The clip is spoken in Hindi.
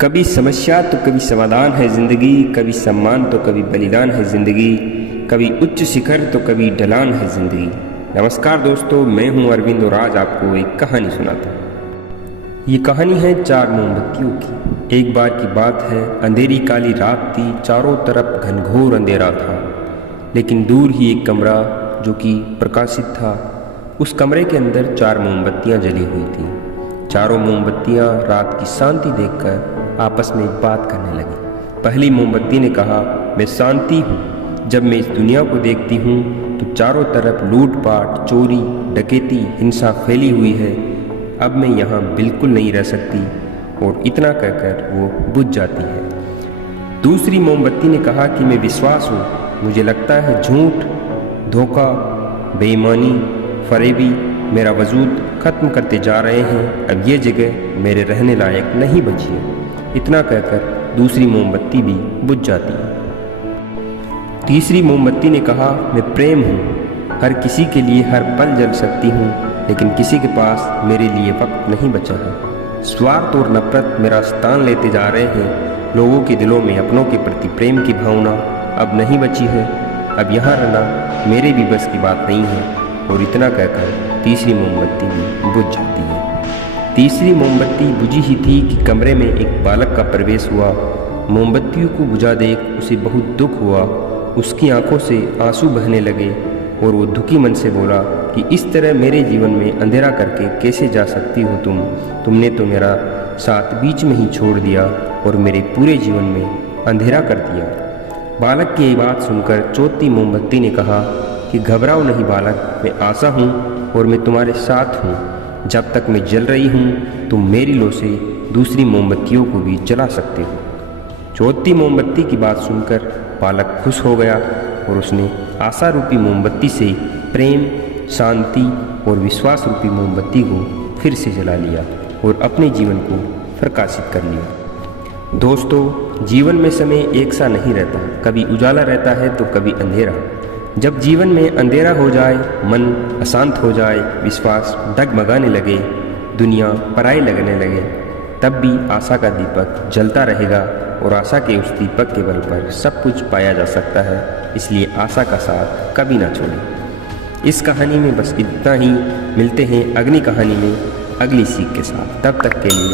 कभी समस्या तो कभी समाधान है ज़िंदगी, कभी सम्मान तो कभी बलिदान है ज़िंदगी, कभी उच्च शिखर तो कभी ढलान है ज़िंदगी। नमस्कार दोस्तों, मैं हूं अरविंद और आज आपको एक कहानी सुनाता हूं। ये कहानी है 4 मोमबत्तियों की। एक बार की बात है, अंधेरी काली रात थी, चारों तरफ घनघोर अंधेरा था, लेकिन दूर ही एक कमरा जो कि प्रकाशित था। उस कमरे के अंदर 4 मोमबत्तियां जली हुई थीं। चारों मोमबत्तियां रात की शांति देखकर आपस में बात करने लगी। पहली मोमबत्ती ने कहा, मैं शांति हूँ। जब मैं इस दुनिया को देखती हूँ तो चारों तरफ लूटपाट, चोरी, डकैती, हिंसा फैली हुई है। अब मैं यहाँ बिल्कुल नहीं रह सकती। और इतना कहकर वो बुझ जाती है। दूसरी मोमबत्ती ने कहा कि मैं विश्वास हूँ। मुझे लगता है झूठ, धोखा, बेईमानी, फरेबी मेरा वजूद खत्म करते जा रहे हैं। अब ये जगह मेरे रहने लायक नहीं बची है। इतना कहकर दूसरी मोमबत्ती भी बुझ जाती है। तीसरी मोमबत्ती ने कहा, मैं प्रेम हूँ। हर किसी के लिए हर पल जल सकती हूँ, लेकिन किसी के पास मेरे लिए वक्त नहीं बचा है। स्वार्थ और नफरत मेरा स्थान लेते जा रहे हैं। लोगों के दिलों में अपनों के प्रति प्रेम की भावना अब नहीं बची है। अब यहाँ रहना मेरे भी बस की बात नहीं है। और इतना कहकर तीसरी मोमबत्ती भी बुझ जाती है। तीसरी मोमबत्ती बुझी ही थी कि कमरे में एक बालक का प्रवेश हुआ। मोमबत्तियों को बुझा देख उसे बहुत दुख हुआ। उसकी आंखों से आंसू बहने लगे और वो दुखी मन से बोला कि इस तरह मेरे जीवन में अंधेरा करके कैसे जा सकती हो तुमने तो मेरा साथ बीच में ही छोड़ दिया और मेरे पूरे जीवन में अंधेरा कर दिया। बालक की ये बात सुनकर चौथी मोमबत्ती ने कहा कि घबराओ नहीं बालक, मैं आशा हूँ और मैं तुम्हारे साथ हूँ। जब तक मैं जल रही हूँ तुम मेरी लो से दूसरी मोमबत्तियों को भी जला सकते हो। चौथी मोमबत्ती की बात सुनकर बालक खुश हो गया और उसने आशा रूपी मोमबत्ती से प्रेम, शांति और विश्वास रूपी मोमबत्ती को फिर से जला लिया और अपने जीवन को प्रकाशित कर लिया। दोस्तों, जीवन में समय एक सा नहीं रहता। कभी उजाला रहता है तो कभी अंधेरा। जब जीवन में अंधेरा हो जाए, मन अशांत हो जाए, विश्वास डगमगाने लगे, दुनिया पराई लगने लगे, तब भी आशा का दीपक जलता रहेगा और आशा के उस दीपक के बल पर सब कुछ पाया जा सकता है। इसलिए आशा का साथ कभी ना छोड़ें। इस कहानी में बस इतना ही। मिलते हैं अगली कहानी में अगली सीख के साथ। तब तक के लिए